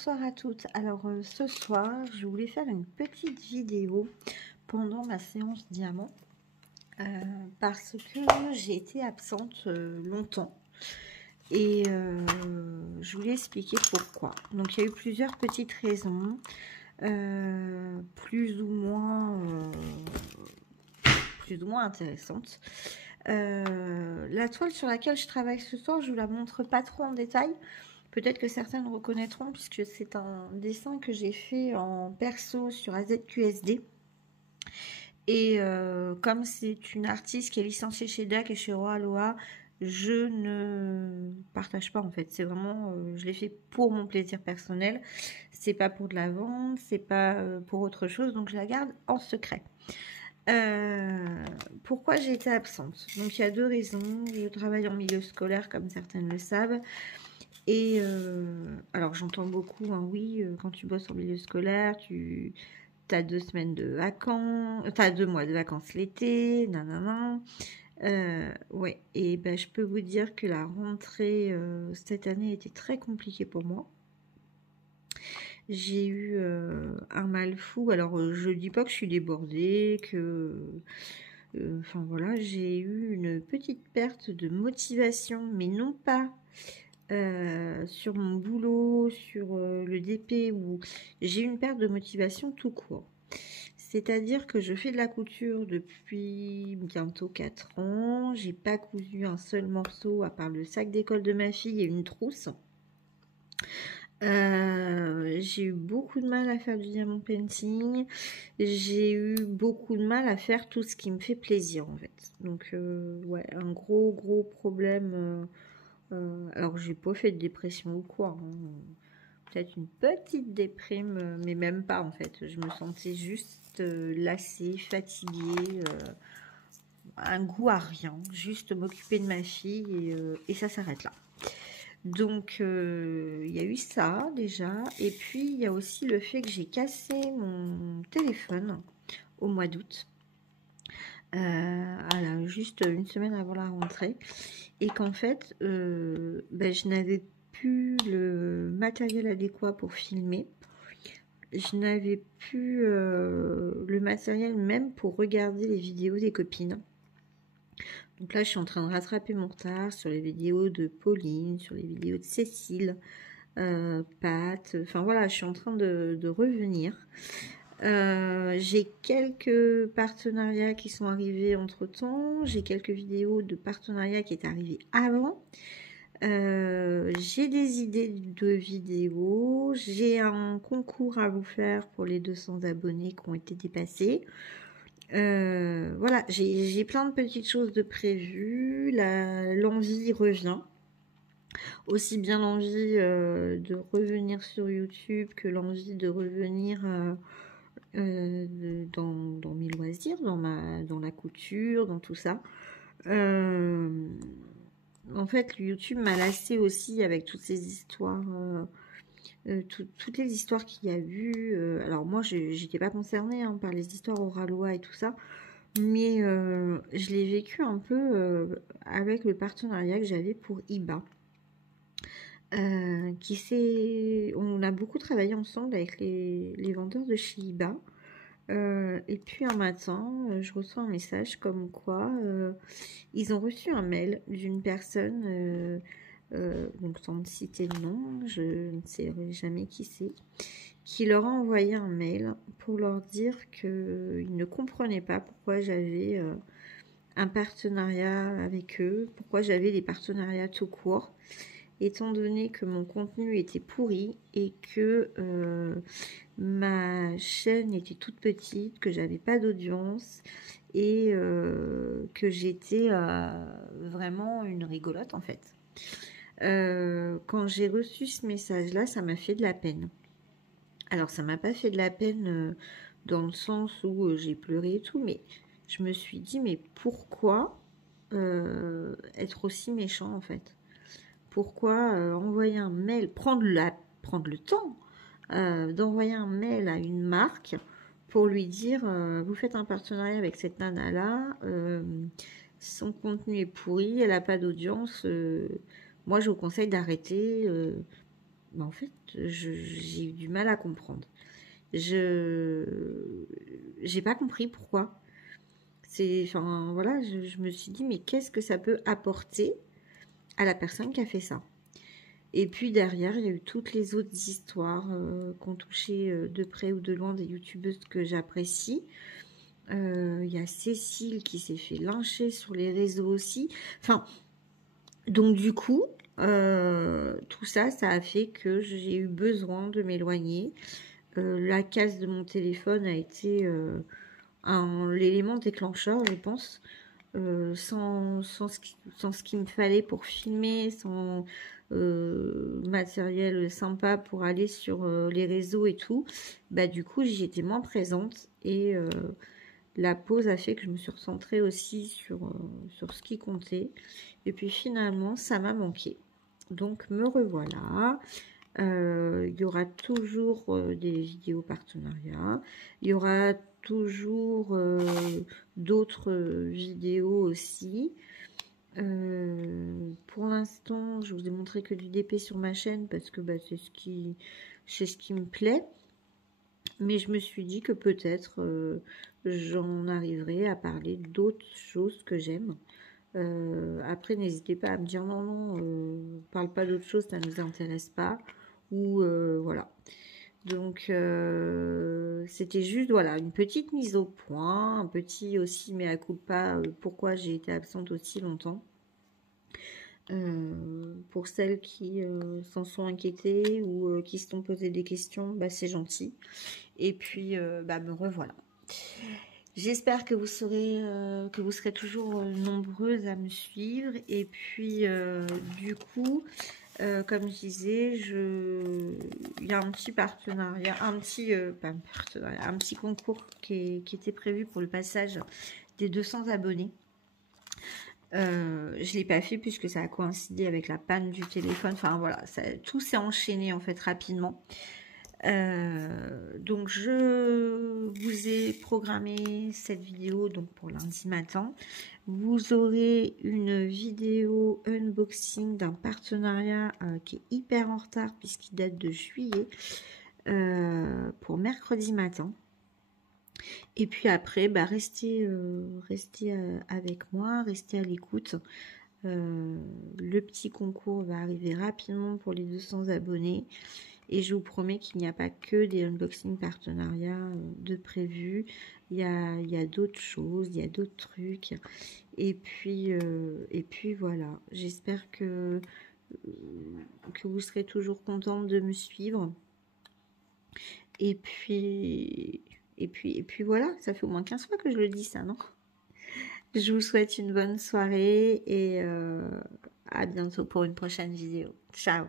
Bonsoir à toutes. Alors ce soir, je voulais faire une petite vidéo pendant ma séance diamant parce que j'ai été absente longtemps et je voulais expliquer pourquoi. Donc il y a eu plusieurs petites raisons, plus ou moins intéressantes. La toile sur laquelle je travaille ce soir, je vous la montre pas trop en détail. Peut-être que certaines reconnaîtront puisque c'est un dessin que j'ai fait en perso sur AZQSD. Et comme c'est une artiste qui est licenciée chez DAC et chez Roi Aloha, je ne partage pas en fait. C'est vraiment, je l'ai fait pour mon plaisir personnel. C'est pas pour de la vente, c'est pas pour autre chose, donc je la garde en secret. Pourquoi j'ai été absente? Donc il y a deux raisons. Je travaille en milieu scolaire, comme certaines le savent. Et alors j'entends beaucoup, hein, oui, quand tu bosses en milieu scolaire, tu as 2 semaines de vacances, tu as 2 mois de vacances l'été, nanana. Ouais, et ben, je peux vous dire que la rentrée cette année était très compliquée pour moi. J'ai eu un mal fou. Alors je dis pas que je suis débordée, que enfin voilà, j'ai eu une petite perte de motivation, mais non pas sur mon boulot, sur le DP, où j'ai une perte de motivation tout court. C'est-à-dire que je fais de la couture depuis bientôt 4 ans. J'ai pas cousu un seul morceau à part le sac d'école de ma fille et une trousse. J'ai eu beaucoup de mal à faire du diamant painting. J'ai eu beaucoup de mal à faire tout ce qui me fait plaisir en fait. Donc ouais, un gros problème. Alors j'ai pas fait de dépression ou quoi, hein. Peut-être une petite déprime, mais même pas en fait. Je me sentais juste lassée, fatiguée, un goût à rien, juste m'occuper de ma fille et ça s'arrête là. Donc il y a eu ça déjà, et puis il y a aussi le fait que j'ai cassé mon téléphone au mois d'août. Voilà, juste une semaine avant la rentrée, et qu'en fait ben, je n'avais plus le matériel adéquat pour filmer, je n'avais plus le matériel même pour regarder les vidéos des copines. Donc là je suis en train de rattraper mon retard sur les vidéos de Pauline, sur les vidéos de Cécile, Pat, enfin voilà, je suis en train de revenir. J'ai quelques partenariats qui sont arrivés entre temps, j'ai quelques vidéos de partenariats qui étaient arrivés avant, j'ai des idées de vidéos, j'ai un concours à vous faire pour les 200 abonnés qui ont été dépassés. Voilà, j'ai plein de petites choses de prévues, l'envie revient. Aussi bien l'envie de revenir sur YouTube que l'envie de revenir dans mes loisirs, dans la couture, dans tout ça. En fait, YouTube m'a lassée aussi avec toutes ces histoires, toutes les histoires qu'il y a eu. Alors moi, j'étais pas concernée hein, par les histoires au Ralois et tout ça, mais je l'ai vécu un peu avec le partenariat que j'avais pour Iba. On a beaucoup travaillé ensemble avec les vendeurs de chez Iba. Et puis un matin, je reçois un message comme quoi ils ont reçu un mail d'une personne, donc sans me citer le nom, je ne sais jamais qui c'est, qui leur a envoyé un mail pour leur dire qu'ils ne comprenaient pas pourquoi j'avais un partenariat avec eux, pourquoi j'avais des partenariats tout court, étant donné que mon contenu était pourri et que ma chaîne était toute petite, que j'avais pas d'audience et que j'étais vraiment une rigolote en fait. Quand j'ai reçu ce message là, ça m'a fait de la peine. Alors ça m'a pas fait de la peine dans le sens où j'ai pleuré et tout, mais je me suis dit mais pourquoi être aussi méchant en fait? Pourquoi envoyer un mail, prendre le temps d'envoyer un mail à une marque pour lui dire vous faites un partenariat avec cette nana là, son contenu est pourri, elle n'a pas d'audience, moi je vous conseille d'arrêter, bah, en fait, j'ai eu du mal à comprendre. Je j'ai pas compris pourquoi. Enfin, voilà, je me suis dit, mais qu'est-ce que ça peut apporter à la personne qui a fait ça? Et puis derrière, il y a eu toutes les autres histoires qui ont touché de près ou de loin des youtubeuses que j'apprécie. Il y a Cécile qui s'est fait lyncher sur les réseaux aussi. Enfin, donc du coup, tout ça, ça a fait que j'ai eu besoin de m'éloigner. La casse de mon téléphone a été l'élément déclencheur, je pense. Sans ce qu'il me fallait pour filmer, sans matériel sympa pour aller sur les réseaux et tout, bah du coup j'y étais moins présente et la pause a fait que je me suis recentrée aussi sur ce qui comptait. Et puis finalement, ça m'a manqué. Donc me revoilà. Il y aura toujours des vidéos partenariats. Il y aura toujours d'autres vidéos aussi. Pour l'instant, je vous ai montré que du DP sur ma chaîne parce que bah, c'est ce qui me plaît. Mais je me suis dit que peut-être j'en arriverai à parler d'autres choses que j'aime. Après, n'hésitez pas à me dire non, non, parle pas d'autre chose, ça ne nous intéresse pas. Ou voilà. Donc, c'était juste, voilà, une petite mise au point, un petit aussi mea culpa, pourquoi j'ai été absente aussi longtemps. Pour celles qui s'en sont inquiétées ou qui se sont posées des questions, bah, c'est gentil. Et puis, bah, me revoilà. J'espère que vous serez toujours nombreuses à me suivre. Et puis, du coup, comme je disais, il y a un petit partenariat, pas un partenariat, un petit concours qui était prévu pour le passage des 200 abonnés. Je ne l'ai pas fait puisque ça a coïncidé avec la panne du téléphone. Enfin voilà, tout s'est enchaîné en fait rapidement. Donc je vous ai programmé cette vidéo donc pour lundi matin. Vous aurez une vidéo unboxing d'un partenariat qui est hyper en retard puisqu'il date de juillet pour mercredi matin. Et puis après, bah, restez avec moi, restez à l'écoute. Le petit concours va arriver rapidement pour les 200 abonnés. Et je vous promets qu'il n'y a pas que des unboxing partenariats de prévus. Il y a d'autres choses, il y a d'autres trucs. Et puis voilà. J'espère que vous serez toujours contente de me suivre. Et puis voilà. Ça fait au moins 15 fois que je le dis ça, non? Je vous souhaite une bonne soirée et à bientôt pour une prochaine vidéo. Ciao!